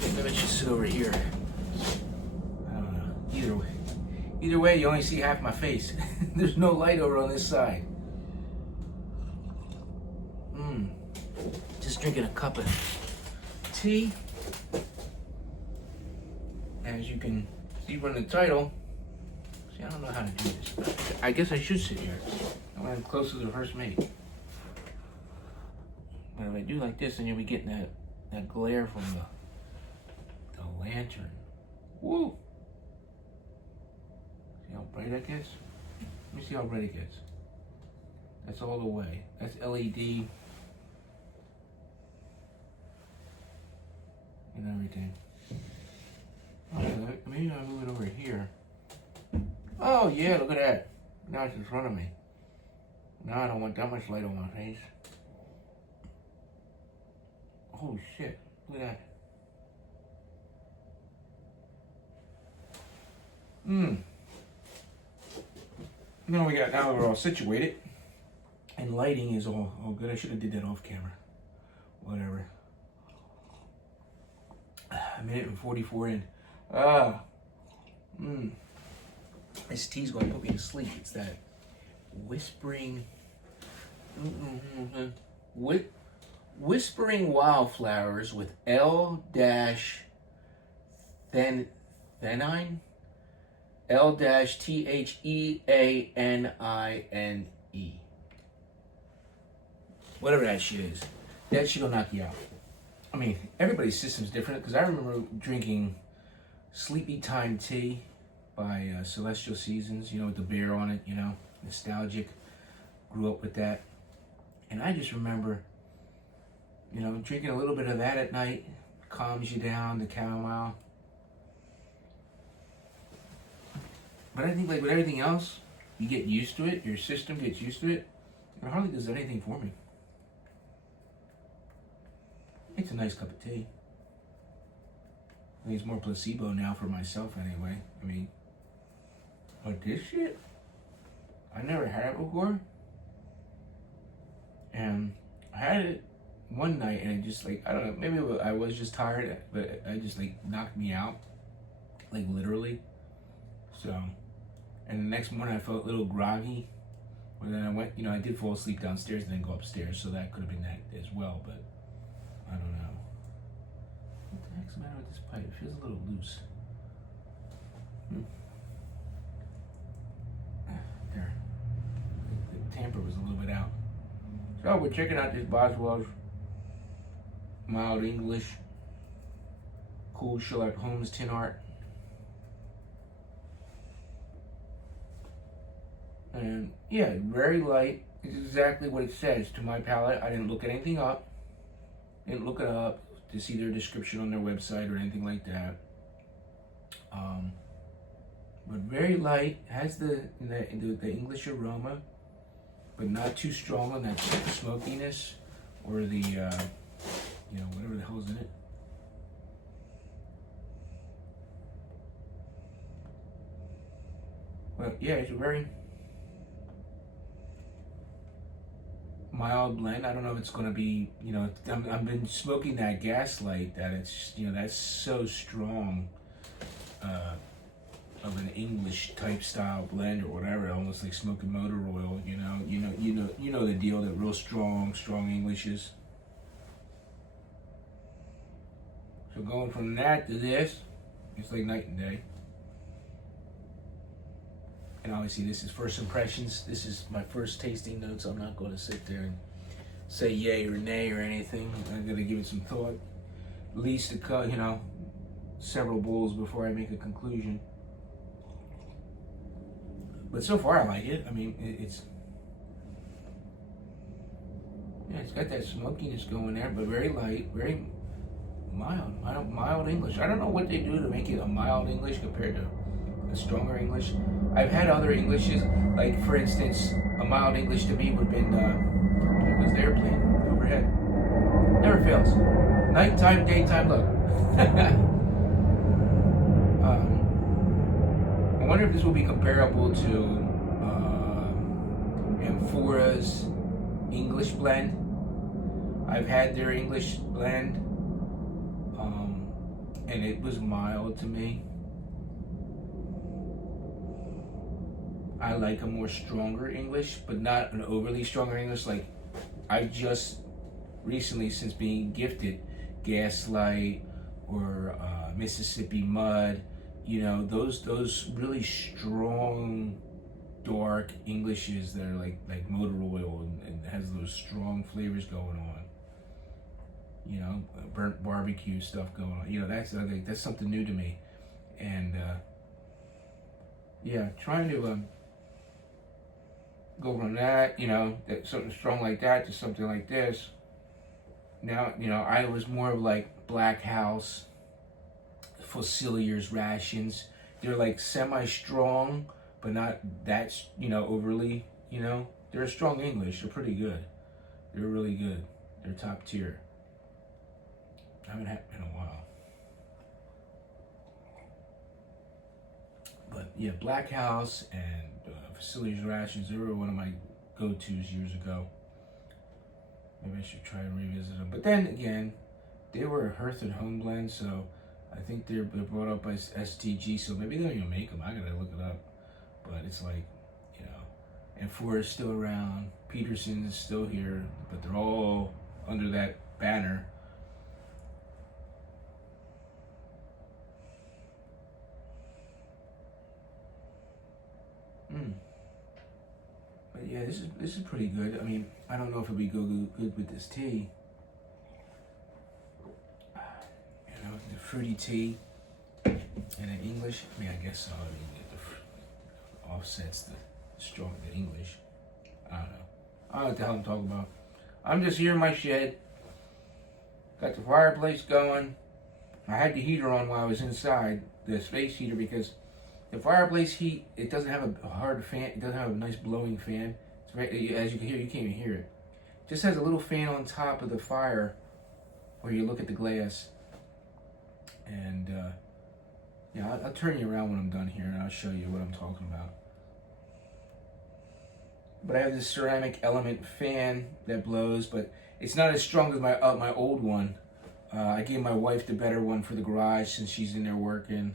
Maybe I should sit over here. I don't know. Either way, you only see half my face. There's no light over on this side. Just drinking a cup of tea. As you can see from the title, see, I don't know how to do this. I guess I should sit here. I'm close to the first mate. But if I do like this, then you'll be getting that glare from the lantern. Woo! See how bright that gets? Let me see how bright it gets. That's all the way. That's LED. And everything. Okay, maybe I'll move it over here. Oh yeah, look at that. Now it's in front of me. Now I don't want that much light on my face. Oh shit, look at that. Now we're all situated. And lighting is all good. I should have did that off camera. Whatever. A minute and 44 in. This tea's gonna put me to sleep. It's that whispering whispering wildflowers with L-theanine, L-theanine. Whatever that shit is. That shit'll knock you out. I mean, everybody's system's different, because I remember drinking Sleepy Time Tea by Celestial Seasons, with the bear on it, nostalgic. Grew up with that. And I just remember, drinking a little bit of that at night, calms you down, the chamomile. But I think, like with everything else, you get used to it, your system gets used to it, and it hardly does anything for me. It's a nice cup of tea. I think it's more placebo now for myself anyway. I mean, but this shit, I never had it before. And I had it one night and it just I don't know, maybe I was just tired, but it just knocked me out. Like literally. So, and the next morning I felt a little groggy. But then I went, I did fall asleep downstairs and then go upstairs. So that could have been that as well, but I don't know. What the heck's the matter with this pipe? It feels a little loose. There. The tamper was a little bit out. So we're checking out this Boswell's Mild English Cool Sherlock Holmes tin art. And yeah, very light. It's exactly what it says to my palate. I didn't look anything up. Didn't look it up to see their description on their website or anything like that. But very light, has the English aroma, but not too strong on that smokiness or the whatever the hell's in it. But yeah, it's a very mild blend. I don't know if it's going to be, I've been smoking that Gaslight that it's, that's so strong of an English type style blend or whatever, almost like smoking motor oil, you know the deal, that real strong English is. So going from that to this, it's like night and day. And obviously this is first impressions. This is my first tasting notes. I'm not going to sit there and say yay or nay or anything. I'm going to give it some thought. At least several bowls before I make a conclusion. But so far I like it. I mean, it's got that smokiness going there, but very light, very mild English. I don't know what they do to make it a mild English compared to a stronger English. I've had other Englishes, like for instance, a mild English to me would have been, there goes the airplane overhead. Never fails. Nighttime, daytime, look. I wonder if this will be comparable to Amphora's English blend. I've had their English blend. and it was mild to me. I like a more stronger English, but not an overly stronger English. Like, I just recently, since being gifted Gaslight or Mississippi Mud, you know, those really strong, dark Englishes that are like motor oil and has those strong flavors going on. You know, burnt barbecue stuff going on. You know, I think that's something new to me, and yeah, trying to go from that, you know, something strong like that to something like this. Now, you know, I was more of like Black House, Fusiliers rations. They're like semi-strong, but not that, you know, overly, you know. They're strong English. They're pretty good. They're really good. They're top tier. I haven't had in a while. But yeah, Black House and Fusiliers rations, they were one of my go-tos years ago. Maybe I should try and revisit them. But then again, they were a Hearth and Home blend, so I think they're brought up by STG, so maybe they don't even make them. I gotta look it up. But it's like, you know, and Forrest's still around, Peterson is still here, but they're all under that banner. But yeah, this is pretty good. I mean, I don't know if it'll be good with this tea. You know, the fruity tea and in English. I mean, I guess so. I mean, the offsets the English. I don't know. I don't know what the hell I'm talking about. I'm just here in my shed. Got the fireplace going. I had the heater on while I was inside, the space heater, because the fireplace heat, it doesn't have a hard fan. It doesn't have a nice blowing fan. It's very, as you can hear, you can't even hear it. It just has a little fan on top of the fire where you look at the glass. And yeah, I'll turn you around when I'm done here and I'll show you what I'm talking about. But I have this ceramic element fan that blows, but it's not as strong as my old one. I gave my wife the better one for the garage since she's in there working.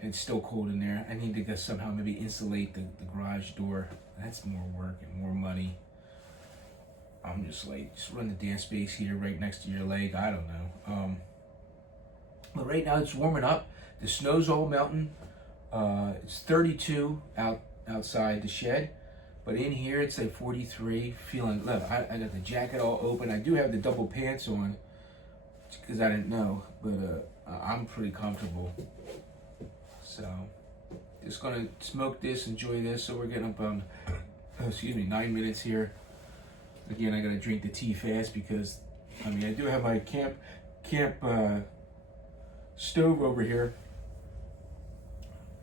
It's still cold in there. I need to somehow maybe insulate the garage door. That's more work and more money. I'm just like, just run the damn space heater right next to your leg. I don't know. But right now it's warming up. The snow's all melting. It's 32 outside the shed. But in here it's like 43. Feeling, look, I got the jacket all open. I do have the double pants on because I didn't know. But I'm pretty comfortable. So, just gonna smoke this, enjoy this. So we're getting up on, 9 minutes here. Again, I gotta drink the tea fast because, I mean, I do have my camp stove over here,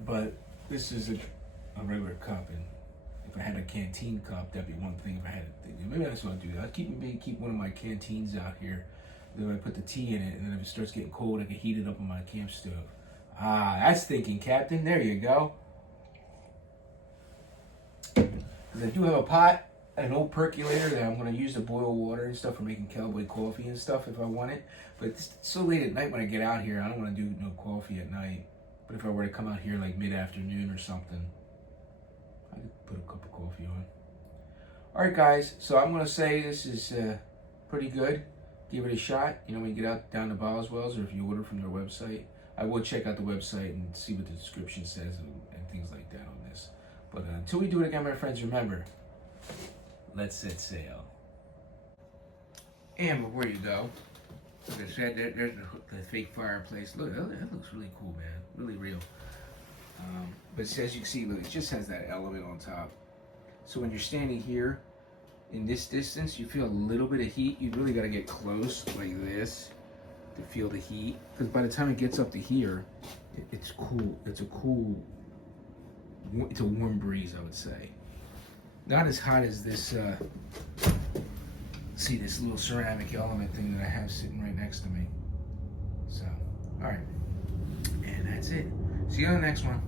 but this is a regular cup, and if I had a canteen cup, that'd be one thing. If I had maybe that's what I'll do. I'll keep one of my canteens out here. Then I put the tea in it, and then if it starts getting cold, I can heat it up on my camp stove. Ah, that's thinking, Captain. There you go. Because I do have a pot and an old percolator that I'm going to use to boil water and stuff for making cowboy coffee and stuff if I want it. But it's so late at night when I get out here, I don't want to do no coffee at night. But if I were to come out here like mid-afternoon or something, I could put a cup of coffee on. Alright guys, so I'm going to say this is pretty good. Give it a shot. You know, when you get out down to Boswell's, or if you order from their website. I will check out the website and see what the description says and things like that on this. But until we do it again, my friends, remember, let's set sail. And before you go, there's the fake fireplace. Look, that looks really cool, man. Really real. But as you can see, look, it just has that element on top. So when you're standing here in this distance, you feel a little bit of heat. You really got to get close like this to feel the heat, because by the time it gets up to here, it's cool. It's a warm breeze, I would say. Not as hot as this, see this little ceramic element thing that I have sitting right next to me. So, all right, and that's it. See you on the next one.